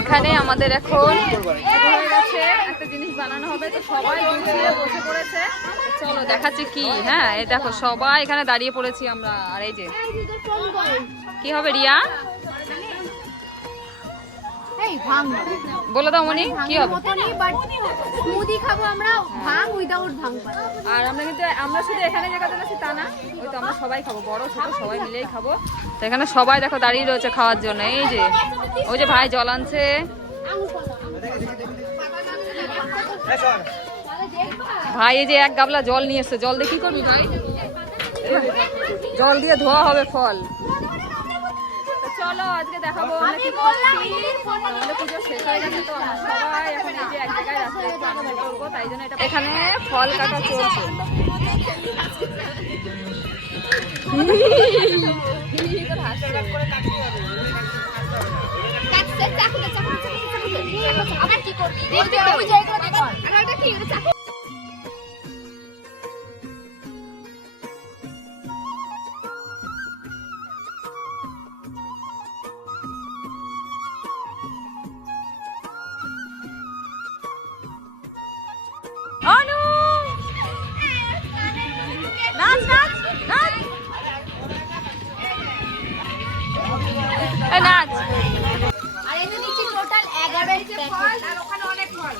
এখানে আমাদের এখন হয়ে গেছে, একটা জিনিস বানানো হবে, তো সবাই গুছিয়ে বসে পড়েছে। চলো দেখাচ্ছি কি। হ্যাঁ, এই দেখো সবাই এখানে দাঁড়িয়ে পড়েছি আমরা। আর এই যে কি হবে রিয়া, বলে দাও মনি কি হবে। আর আমরা কিন্তু আমরা শুধু এখানে যে কথা আছি তা না, ওই তো আমরা সবাই খাবো, বড় ছোট সবাই মিলেই খাবো। তো এখানে সবাই দেখো দাঁড়িয়ে রয়েছে খাওয়ার জন্য। এই যে ওই যে ভাই জল আনছে, ভাই এই যে এক গাবলা জল নিয়ে এসছে। জল দিয়ে কি করবি ভাই? জল দিয়ে ধোয়া হবে ফল। চলো আজকে দেখাবো আমরা কি করছি। আমাদের পুজো শেষ হয়ে গেছে, তো আমরা সবাই এখন এই যে এক জায়গায় রাস্তায় একটু আনন্দ করবো, তাই জন্য এটা এখানে ফল কাটা চলছে। অনু নাচ নাচ নাচ, এই নাচ। আর এই যে নিচে টোটাল 11 প্যাকেট, আর ওখানে অনেক ফল।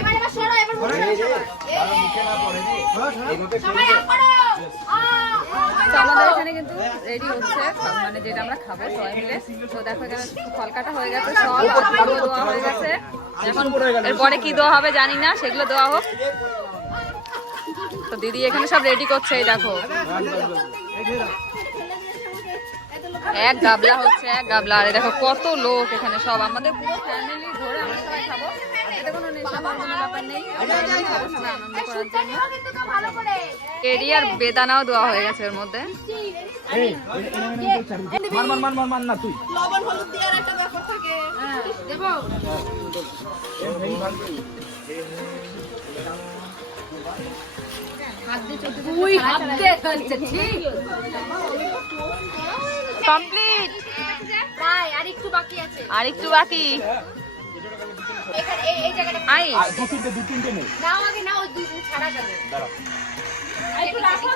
এবার সরো, এবার সবাই আপ করো। তো আমাদের এখানে কিন্তু রেডি হচ্ছে, মানে যেটা আমরা খাবো সবাই মিলে। তো দেখো এখানে ফল কাটা হয়ে গেছে, সব আলু দেওয়া হয়ে গেছে। এখন এরপরে কি দেওয়া হবে জানি না, সেগুলো দেওয়া হোক। তো দিদি এখানে সব রেডি করছে, এই দেখো এক গাবলা হচ্ছে, এক গাবলা। আর দেখো কত লোক এখানে, সব আমাদের পুরো ফ্যামিলি ধরে আমরা সবাই খাবো। এতে কোনো নেশা কোনো ব্যাপার নেই, আমরা এমনি খাবো সবাই আনন্দ করার জন্য। কেডি আর বেদানাও দেওয়া হয়ে গেছে এর মধ্যে। লবণ হলুদ দেওয়ার একটা ব্যাপার থাকে। দেবো কমপ্লিট, প্রায় আর একটু বাকি আছে। আর একটু বাকি। এখানে এই জায়গাটা আইস নাও, আগে নাও, ওই দুই ছাড়া যাবে। দাঁড়াও একটু রাখো,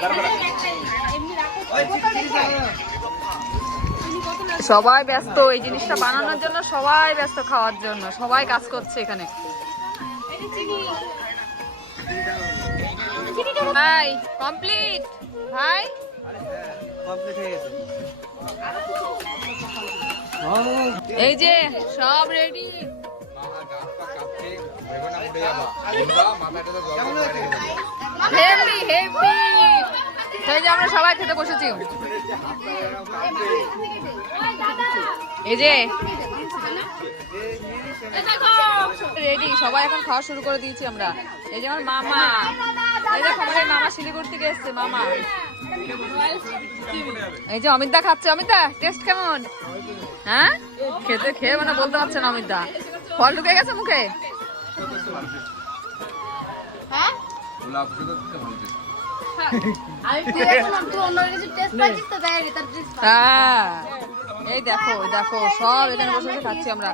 এমনি রাখো। সবাই ব্যস্ত এই জিনিসটা বানানোর জন্য, সবাই ব্যস্ত খাওয়ার জন্য, সবাই কাজ করছে এখানে। ভাই কমপ্লিট, ভাই এই যে সব রেডি। হেভি হেভি, তাই যে আমরা সবাই খেতে বসেছি। এই যে রেডি, সবাই এখন খাওয়া শুরু করে দিয়েছি আমরা। এই যে আমার মামা, এই যে সবাই মামা শিলিগুড়ি থেকে এসছে মামা। এই যে অমিতদা খাচ্ছে। অমিতদা টেস্ট কেমন? হ্যাঁ খেতে খেয়ে মানে বলতে পারছে না অমিতদা, ফল ঢুকে গেছে মুখে। হ্যাঁ হ্যাঁ এই দেখো দেখো সব এখানে বসে বসে খাচ্ছি আমরা।